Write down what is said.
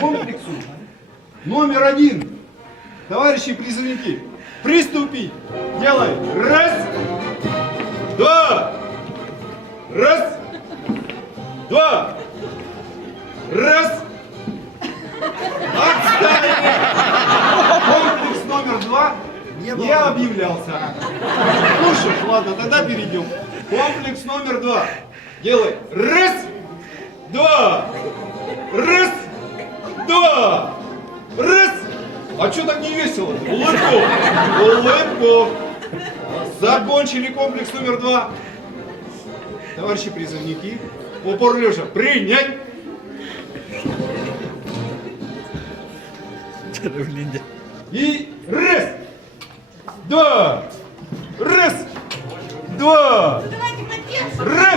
комплексу номер 1. Товарищи призывники, приступить. Делай. Раз, два, раз, два, раз. Отставить. Комплекс номер 2 не объявлялся. Ну что ж, ладно, тогда перейдем. Комплекс номер 2. Делай. Раз, два, раз, два, раз. А что так не весело? Улыбку. Улыбку. Закончили комплекс номер 2. Товарищи призывники, упор лежа принять. И раз, два, раз, два, раз.